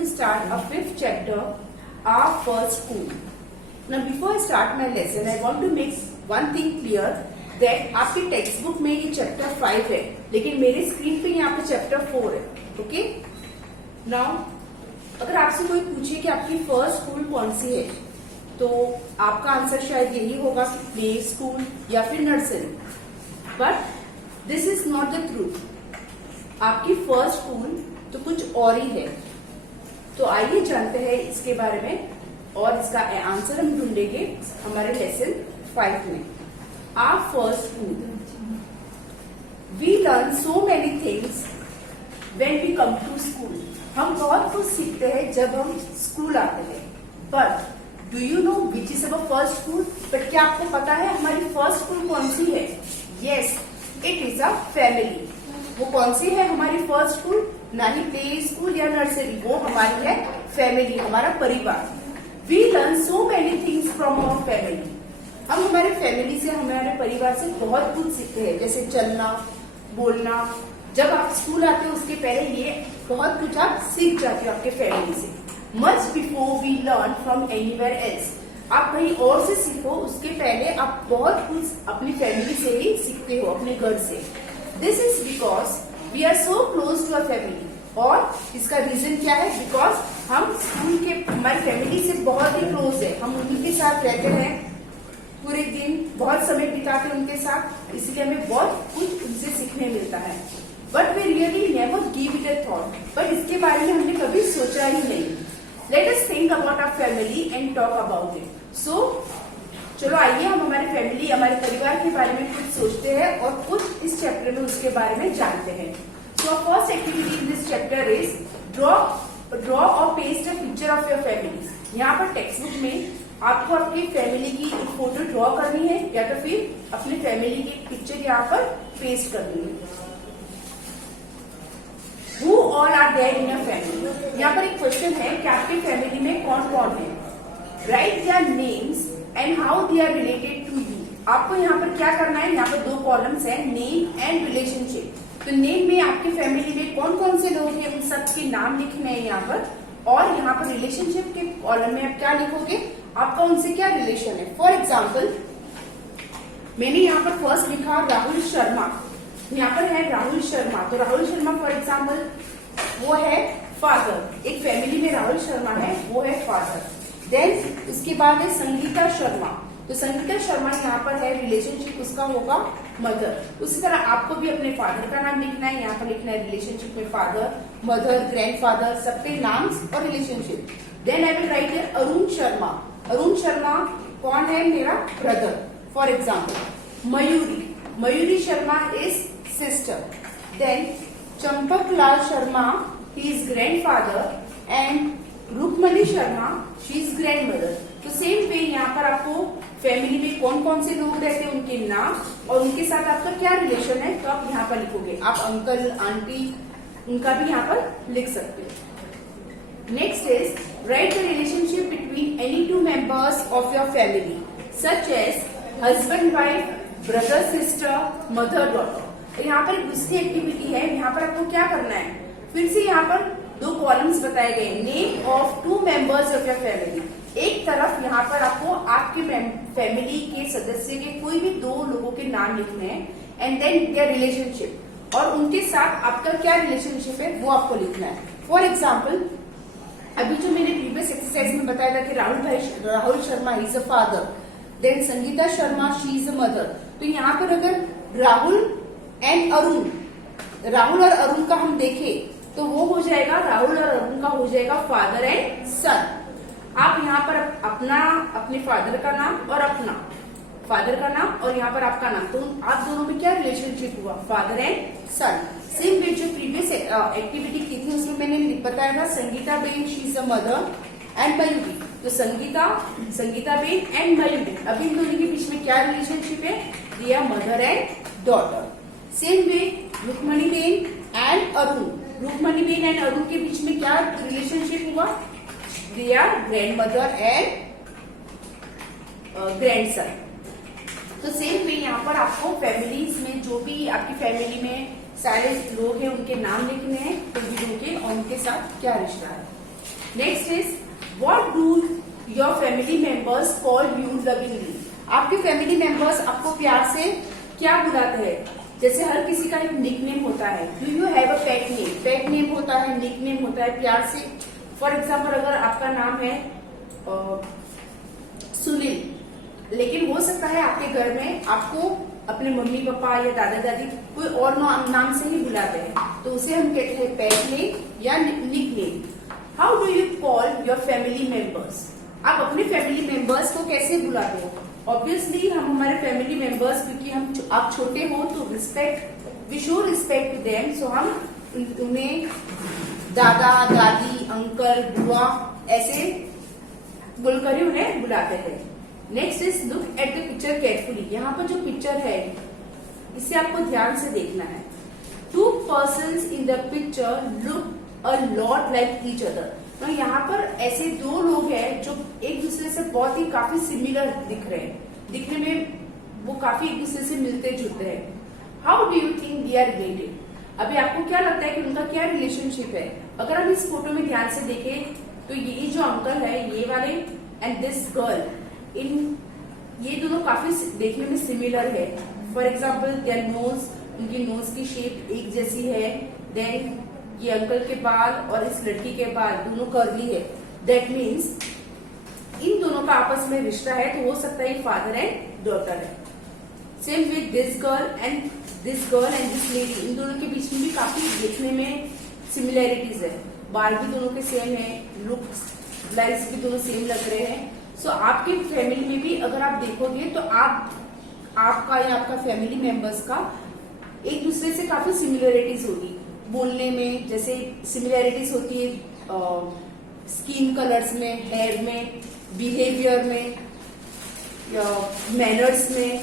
to start a fifth chapter, Our First School. Now before I start my lesson, I want to make one thing clear that आपकी text book में ये chapter 5 है, लेकिन मेरे screen पे यहाँ पे चैप्टर 4 है. ओके. नाउ अगर आपसे कोई पूछे कि आपकी फर्स्ट स्कूल कौन सी है, तो आपका आंसर शायद यही होगा कि प्ले स्कूल या फिर nursery. But this is not the truth. आपकी फर्स्ट स्कूल तो कुछ और ही है. तो आइए जानते हैं इसके बारे में, और इसका आंसर हम ढूंढेंगे हमारे लेसन 5 में. Our first school. We learn so many things when we come to school. हम बहुत कुछ सीखते हैं जब हम स्कूल आते हैं. But do you know which is our first school? But क्या आपको पता है हमारी फर्स्ट स्कूल कौन सी है? Yes, it is a family. वो कौन सी है हमारी फर्स्ट स्कूल? ना ही प्ले स्कूल या नर्सरी, वो हमारी है फैमिली, हमारा परिवार. We learn so many things from our family. हम हमारे फैमिली से, हमारे परिवार से बहुत कुछ सीखते हैं, जैसे चलना, बोलना. जब आप स्कूल आते हो उसके पहले ये बहुत कुछ आप सीख जाते हो आपके फैमिली से. Much before we learn from anywhere else. आप कहीं और से सीखो उसके पहले आप बहुत कुछ अपनी फैमिली से ही सीखते हो, अपने घर से. This is because we are so close to our family. और इसका रीजन क्या है? बिकॉज हम स्कूल के, हमारी फैमिली से बहुत ही क्लोज है. हम उनके साथ रहते हैं पूरे दिन, बहुत समय बिताते हैं उनके साथ, इसलिए हमें बहुत कुछ उनसे सीखने मिलता है. But we really never give it a thought. But इसके बारे में हमने कभी सोचा ही नहीं. Let us think about our family and talk about it. So चलो आइए हम हमारे फैमिली, हमारे परिवार के बारे में कुछ सोचते हैं और कुछ इस चैप्टर में उसके बारे में जानते हैं. So first activity in this chapter is draw or paste a picture of your family. यहाँ पर टेक्स्ट बुक में आपको आपकी फैमिली की एक फोटो ड्रॉ करनी है या तो फिर अपनी फैमिली की पिक्चर यहाँ पर पेस्ट करनी है. Who all are there in your family? यहाँ पर एक क्वेश्चन है कि आपकी फैमिली में कौन कौन है. Right their names and how they are related to you. आपको यहाँ पर क्या करना है? यहाँ पर 2 कॉलम्स है, नेम एंड रिलेशनशिप. तो नेम में आपकी फैमिली में कौन कौन से लोग हैं उन सबके नाम लिखने हैं यहाँ पर. और यहाँ पर रिलेशनशिप के कॉलम में आप क्या लिखोगे? आपका उनसे क्या रिलेशन है. फॉर एग्जाम्पल मैंने यहाँ पर फर्स्ट लिखा राहुल शर्मा. यहाँ पर है राहुल शर्मा. तो राहुल शर्मा फॉर एग्जाम्पल वो है फादर. एक फैमिली में राहुल शर्मा है, वो है फादर. देन उसके बाद है संगीता शर्मा. तो संगीता शर्मा यहाँ पर है, रिलेशनशिप उसका होगा मदर. उसी तरह आपको भी अपने फादर का नाम लिखना है. यहाँ पर लिखना है रिलेशनशिप में फादर, मदर, ग्रैंडफादर, सबके नाम्स और relationship. Then I will write Arun Sharma. Arun Sharma कौन है? मेरा brother. For example Mayuri Sharma is sister. Then Champak Lal Sharma, he is grandfather. And Rukmani Sharma, she is grandmother. तो सेम वे यहाँ पर आपको फैमिली में कौन कौन से लोग रहते हैं, उनके नाम और उनके साथ आपका क्या रिलेशन है, तो आप यहाँ पर लिखोगे. आप अंकल, आंटी, उनका भी यहाँ पर लिख सकते हो. Next is write the relationship between any 2 members of your family, such as husband, wife, brother, sister, mother, daughter. तो यहाँ पर दूसरी एक्टिविटी है. यहाँ पर आपको क्या करना है? फिर से यहाँ पर 2 कॉलम्स बताए गए, name of 2 members of your family. एक तरफ यहाँ पर आपको आपके फैमिली के सदस्य के कोई भी 2 लोगों के नाम लिखने हैं, एंड देन देयर रिलेशनशिप, और उनके साथ आपका क्या रिलेशनशिप है वो आपको लिखना है. फॉर एग्जाम्पल अभी जो मैंने प्रीवियस एक्सरसाइज में बताया था कि Rahul Sharma is a father. Then Sangeeta Sharma, she is a mother. तो यहाँ पर अगर राहुल और अरुण का हम देखें तो वो हो जाएगा, राहुल और अरुण का हो जाएगा फादर एंड सन. आप यहाँ पर अपने फादर का नाम और अपना फादर का नाम और यहाँ पर आपका नाम, तो आप दोनों में क्या रिलेशनशिप हुआ? Father and son. Same way जो प्रीवियस एक्टिविटी की थी उसमें मैंने बताया था Sangeeta ben, she is a mother, and Mayuri. तो संगीता बेन एंड मयूरी, अभी इन दोनों के बीच में क्या रिलेशनशिप है? They are mother and daughter. Same way Rukmani ben and Arun के बीच में क्या रिलेशनशिप हुआ? They are grandmother and grandson. तो सेम वे यहाँ पर आपको फैमिलीज में जो भी आपकी फैमिली में सारे लोग हैं उनके नाम लिखने हैं, तो के और उनके साथ क्या रिश्ता है. Next is what do your family members call you lovingly. आपके फैमिली मेंबर्स आपको प्यार से क्या बुलाते हैं? जैसे हर किसी का एक निकनेम होता है। Do you have a pet name? Pet name होता है, निकनेम होता है प्यार से। फॉर एग्जाम्पल अगर आपका नाम है सुनील, लेकिन हो सकता है आपके घर में आपको अपने मम्मी पापा या दादा दादी कोई और नाम से ही बुलाते हैं, तो उसे हम कहते हैं पेट नेम या nickname. How do you call your family members? आप अपने फैमिली मेंबर्स को कैसे बुलाते हो? ऑब्वियसली हम हमारे फैमिली मेंबर्स, क्योंकि आप छोटे हो तो we show respect to them, so हम उन्हें दादा दादी अंकल बुआ ऐसे बोलकर ही उन्हें बुलाते हैं। Next is look at the picture carefully. यहाँ पर जो पिक्चर है इसे आपको ध्यान से देखना है। To persons in the picture look a lot like each other. तो यहाँ पर ऐसे दो लोग हैं जो एक दूसरे से बहुत ही काफी सिमिलर दिख रहे हैं, दिखने में वो काफी एक दूसरे से मिलते जुलते हैं। How do you think they are related? अभी आपको क्या लगता है कि उनका क्या रिलेशनशिप है? अगर हम इस फोटो में ध्यान से देखें तो ये जो अंकल है ये वाले एंड दिस गर्ल, ये दोनों काफी देखने में सिमिलर है। फॉर एग्जाम्पल देयर नोज, उनकी नोज की शेप एक जैसी है। देन ये अंकल के बाल और इस लड़की के बाल दोनों कर्ली है। दैट मीन्स इन दोनों का आपस में रिश्ता है, तो हो सकता है फादर एंड डॉटर है। Same with this girl and this lady, इन दोनों के बीच में भी काफी देखने में सिमिलैरिटीज है। बाल भी दोनों के सेम है, लुक्स लाइक्स भी दोनों सेम लग रहे हैं। सो आपकी फैमिली में भी अगर आप देखोगे तो आपका या आपका फैमिली मेंबर्स का एक दूसरे से काफी सिमिलरिटीज होगी। बोलने में जैसे सिमिलरिटीज होती है, स्किन कलर्स में, हेयर में, बिहेवियर में, मैनर्स में।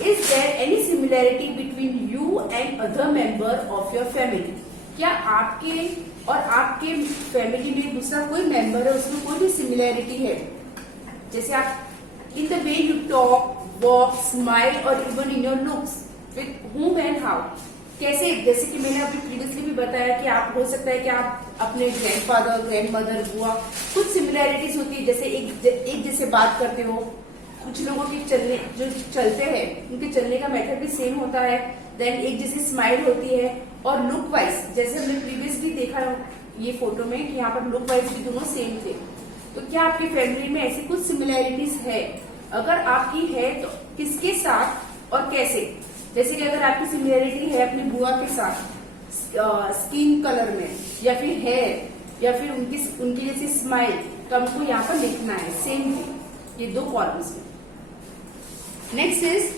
Is there any similarity between you and other member of your family? क्या आपके और आपके फैमिली में दूसरा कोई मेंबर है, उसमें कोई भी सिमिलैरिटी है? जैसे आप in the way you talk, walk, smile और even in your looks, with whom and how. कैसे? जैसे कि मैंने अभी प्रीवियसली भी बताया कि आप हो सकता है कि आप अपने ग्रैंडफादर, ग्रैंडमदर, बुआ, कुछ सिमिलैरिटीज होती है, जैसे एक जैसे बात करते हो। कुछ लोगों के जो चलते हैं उनके चलने का मेथड भी सेम होता है। देन एक जैसी स्माइल होती है। और लुक वाइज जैसे हमने प्रीवियसली देखा ये फोटो में कि यहाँ पर लुक वाइज भी दोनों सेम थे। तो क्या आपकी फैमिली में ऐसी कुछ सिमिलैरिटीज है? अगर आपकी है तो किसके साथ और कैसे? जैसे कि अगर आपकी सिमिलैरिटी है अपनी बुआ के साथ स्किन कलर में, या फिर हेयर, या फिर उनकी जैसी स्माइल, तो हमको यहाँ पर लिखना है सेम ये दो कॉलम्स में। Next is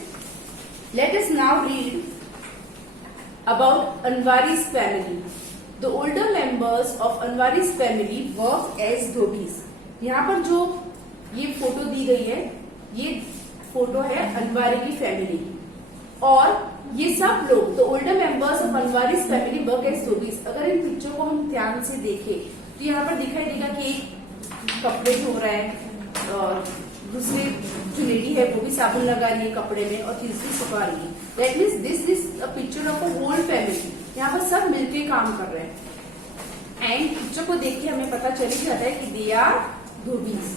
let us now read about Anwari's family. The older members of Anwari's family work as dhobis. यहाँ पर जो ये फोटो दी गई है, ये फोटो है अनवारी की फैमिली की, और ये सब लोग the older members of Anwari's family work as dhobis. अगर इन पिक्चर को हम ध्यान से देखें तो यहाँ पर दिखाई देगा कि एक कपड़े धो रहा है और दूसरी जो लेडी है वो भी साबुन लगा रही है कपड़े में और तीसरी सुखा रही है। That means this is a picture of a whole family. यहाँ पर सब मिलके काम कर रहे हैं एंड पिक्चर को देख के हमें पता चल ही जाता है कि they are dhobis.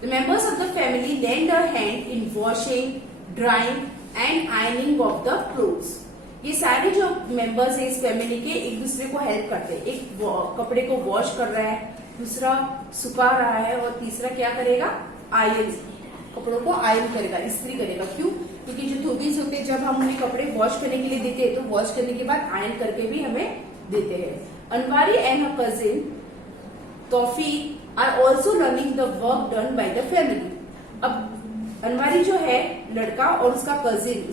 The members of the family lend a hand in washing, drying and ironing of the clothes. ये सारे जो मेंबर्स हैं इस फैमिली के एक दूसरे को हेल्प करते हैं। एक कपड़े को वॉश कर रहा है, दूसरा सुखा रहा है और तीसरा क्या करेगा? आयरन, कपड़ों को आयरन करेगा, इस्त्री करेगा। क्यों? क्योंकि जो धोबीज होते हैं जब हम उन्हें कपड़े वॉश करने के लिए देते हैं तो वॉश करने के बाद आयरन करके भी हमें देते हैं। Anwari and her cousin Taufiq are also learning the work done by the family. अब अनवारी जो है लड़का और उसका कजिन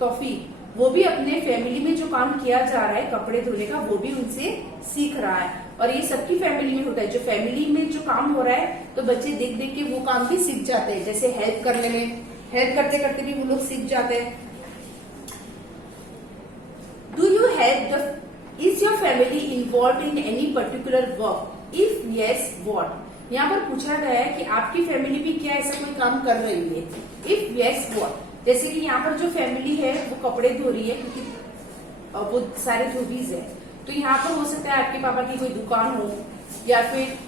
तौफीक, वो भी अपने फैमिली में जो काम किया जा रहा है कपड़े धोने का, वो भी उनसे सीख रहा है। और ये सबकी फैमिली में होता है। जो फैमिली में जो काम हो रहा है तो बच्चे देख देख के वो काम भी सीख जाते हैं। जैसे हेल्प करने में, हेल्प करते करते भी वो लोग सीख जाते हैं। Do you help the is your family involve in any particular work? If yes what? यहाँ पर पूछा गया है कि आपकी फैमिली भी क्या ऐसा कोई काम कर रही है। If yes what? जैसे कि यहाँ पर जो फैमिली है वो कपड़े धो रही है क्योंकि वो सारे धोबीज है। तो यहाँ पर हो सकता है आपके पापा की कोई दुकान हो या फिर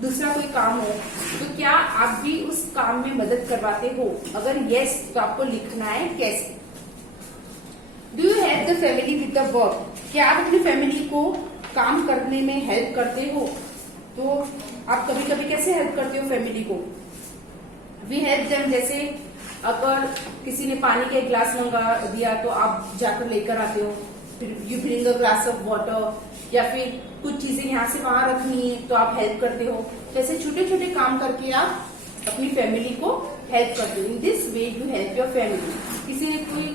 दूसरा कोई काम हो, तो क्या आप भी उस काम में मदद करवाते हो? अगर यस तो आपको लिखना है कैसे। Do you help the family with the work? क्या आप अपनी फैमिली को काम करने में हेल्प करते हो? तो आप कभी कभी कैसे हेल्प करते हो फैमिली को? वी हेल्प देम, जैसे अगर किसी ने पानी का एक ग्लास मंगा दिया तो आप जाकर लेकर आते हो, फिर you bring a glass of water, या फिर कुछ चीजें यहाँ से वहां रखनी है तो आप हेल्प करते हो। जैसे छोटे छोटे काम करके आप अपनी फैमिली को हेल्प करते हो। In this way you help your family. किसी ने कोई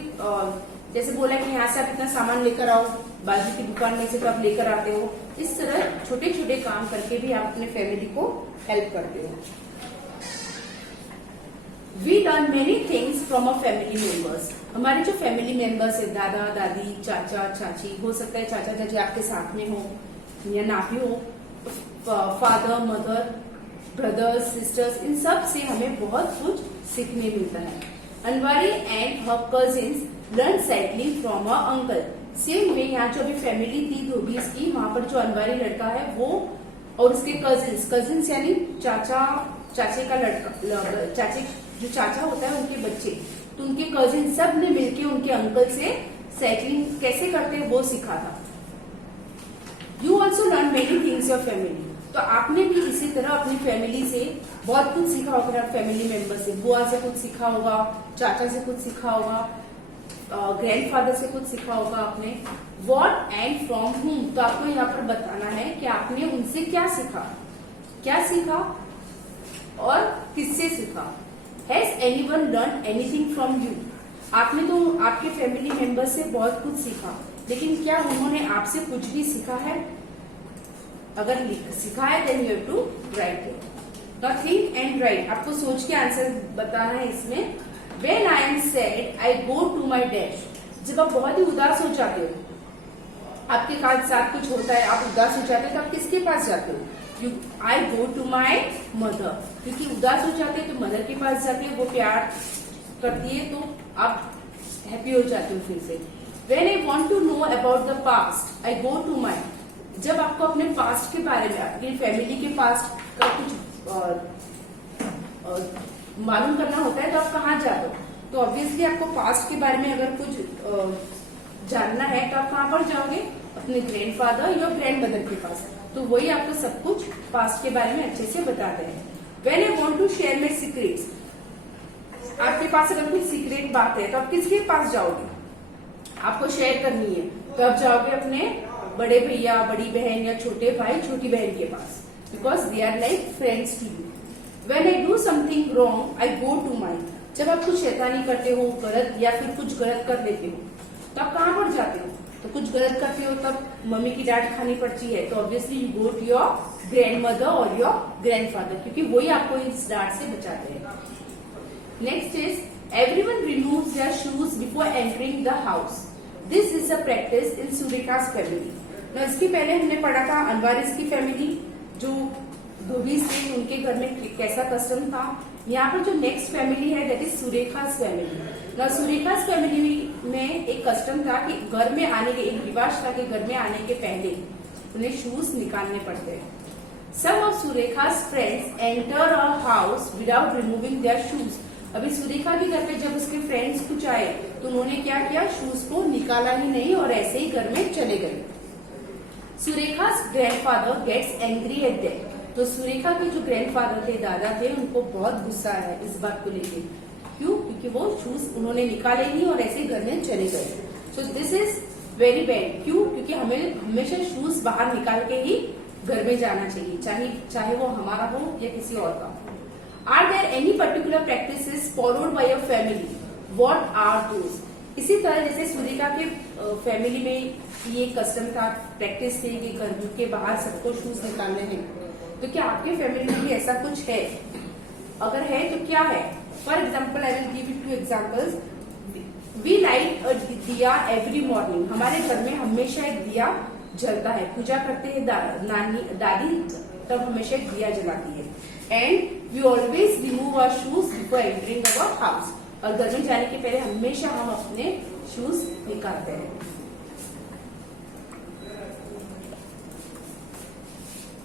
जैसे बोला कि यहाँ से आप इतना सामान लेकर आओ, बाजू की दुकान में से तो आप लेकर आते हो। इस तरह छोटे छोटे काम करके भी आप अपने फैमिली को हेल्प करते हो। We learn many things from a family members. हमारे जो फैमिली मेंबर्स है, दादा दादी, चाचा चाची, हो सकता है चाचा चाची आपके साथ में हो या ना भी हो, फादर मदर, ब्रदर्स सिस्टर्स, इन सब से हमें बहुत कुछ सीखने मिलता है। Anwari and her cousins learn cycling from a uncle. Same way यहाँ जो अभी फैमिली थी धोबीज की, वहां पर जो अनवारी लड़का है वो और उसके कजिन्स यानी चाचा चाचे का लड़का, चाचे जो चाचा होता है उनके बच्चे, तो उनके कजिन सब ने मिलकर उनके अंकल से साइकिलिंग कैसे करते हैं वो सीखा था। You also learn many things your family. तो आपने भी इसी तरह अपनी फैमिली से बहुत कुछ सीखा होगा। फैमिली मेंबर से, बुआ से कुछ सीखा होगा, चाचा से कुछ सीखा होगा, ग्रैंडफादर से कुछ सीखा होगा आपने। व्हाट एंड फ्रॉम हुम, तो आपको यहाँ पर बताना है कि आपने उनसे क्या सीखा और किससे सीखा। Has anyone learn anything from you? आपने तो आपके फैमिली मेंबर से बहुत कुछ सीखा, लेकिन क्या उन्होंने आपसे कुछ भी सीखा है? अगर सीखा है then you have to write it. Now think and write, आपको सोच के आंसर बताना है इसमें। When I am sad, I go to my dash. जब आप बहुत ही उदास हो जाते हो, आपके साथ कुछ होता है, आप उदास हो जाते हो, तो आप किसके पास जाते हो? I go to my mother. क्योंकि उदास हो जाते हैं तो मदर के पास जाते हैं, वो प्यार करती है तो आप हैप्पी हो जाते हो फिर से। When I want to know about the past, I go to my. जब आपको अपने पास्ट के बारे में, अपनी फैमिली के पास्ट का कुछ मालूम करना होता है तो आप कहाँ जाते हो? तो ऑब्वियसली आपको पास्ट के बारे में अगर कुछ जानना है तो आप कहाँ पर जाओगे? अपने ग्रैंडफादर या ग्रैंडमदर के पास। तो वही आपको सब कुछ पास्ट के बारे में अच्छे से बताते हैं। When I want to share my secrets, आपके पास अगर कुछ सीक्रेट बात है तो आप किसके पास जाओगे? आपको शेयर करनी है तो आप जाओगे अपने बड़े भैया, बड़ी बहन या छोटे भाई, छोटी बहन के पास, because they are like friends to you. When I do something wrong, I go to my. जब आप कुछ शैतानी करते हो, गलत या फिर कुछ गलत कर लेते हो तो आप कहाँ पर जाते हो? तो कुछ गलत करते हो तब मम्मी की डांट खानी पड़ती है, तो obviously you go to your grandmother और योर ग्रैंडफादर, क्योंकि वही आपको इस डांट से बचाते हैं। Next is everyone removes their shoes before entering the house. This is a practice in Surekha's family. ना इसके पहले हमने पढ़ा था अनवारिस की फैमिली, जो धोबीज थे, उनके घर में कैसा कस्टम था। यहाँ पर जो नेक्स्ट फैमिली है दैट इज सुरेखा's फैमिली। ना सुरेखा's फैमिली में एक कस्टम था कि घर में आने के, एक रिवाज था कि घर में आने के पहले उन्हें शूज निकालने पड़ते हैं। Some of Surekha's friends enter a house without removing their shoes. अभी सुरेखा के घर पे जब उसके फ्रेंड्स कुछ आए तो उन्होंने क्या किया? शूज को निकाला ही नहीं और ऐसे ही घर में चले गए। Surekha's grandfather gets angry at that. तो सुरेखा के जो ग्रैंडफादर थे, दादा थे, उनको बहुत गुस्सा है इस बात को लेके। क्यों? क्योंकि वो शूज उन्होंने निकाले नहीं और ऐसे घर में चले गए। So this is very bad. क्यों? क्योंकि हमें हमेशा शूज बाहर निकाल के ही घर में जाना चाहिए, चाहे वो हमारा हो या किसी और का। Are there any particular practices followed by your family? What are those? इसी तरह जैसे सुरेखा के फैमिली में ये कस्टम था, प्रैक्टिस थी कि घर के बाहर सबको शूज निकालने हैं, तो क्या आपके फैमिली में भी ऐसा कुछ है? अगर है तो क्या है? For example I will give you 2 examples. We light a diya every morning. हमारे घर में हमेशा एक दिया जलता है। पूजा करते हैं दादी तब हमेशा एक दिया जलाती है। And we always remove our shoes before entering our house. और घर में जाने के पहले हमेशा हम अपने शूज निकालते हैं।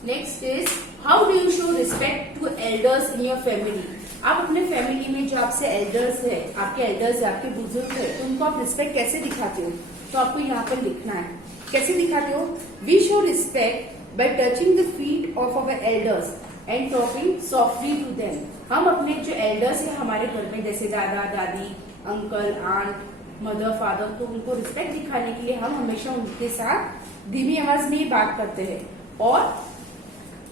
Next is how do you show respect to elders in your family. आप अपने फैमिली में जो आपसे एल्डर्स है, आपके एल्डर्स है, आपके बुजुर्ग है, तो उनको आप रिस्पेक्ट कैसे दिखाते हो? तो आपको यहाँ पर लिखना है कैसे दिखाते हो। We show respect by touching the feet of our elders and talking softly to them. हम अपने जो एल्डर्स है हमारे घर में, जैसे दादा दादी, अंकल, आंट, मदर, फादर, तो उनको रिस्पेक्ट दिखाने के लिए हम हमेशा उनके साथ धीमी आवाज में बात करते हैं और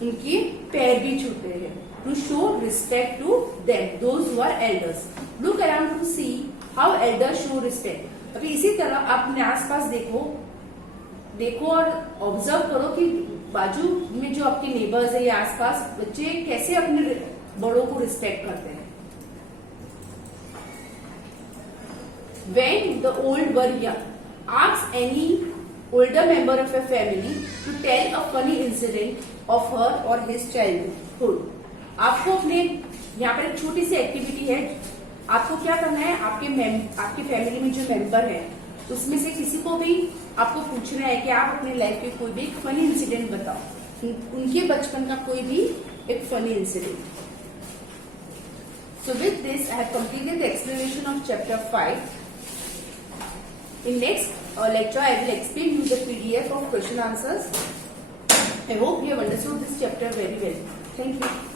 उनके पैर भी छूते हैं। To show respect to them, those who are elders. Look around to see how elders show respect. अभी इसी तरह आप अपने आसपास देखो और ऑब्जर्व करो कि बाजू में जो आपके नेबर्स है या आसपास बच्चे कैसे अपने बड़ों को रिस्पेक्ट करते हैं। When the old were young, ask any older member of your family to tell a funny incident of her or his childhood. आपको अपने यहाँ पर एक छोटी सी एक्टिविटी है। आपको क्या करना है, आपके फैमिली में जो मेंबर है उसमें से किसी को भी आपको पूछना है कि आप अपने लाइफ के कोई भी एक फनी इंसिडेंट बताओ, उनके बचपन का कोई भी एक funny incident. So with this, I have completed the explanation of chapter 5. In next lecture, I will explain you the PDF of question answers. I hope you have understood this chapter very well. Thank you.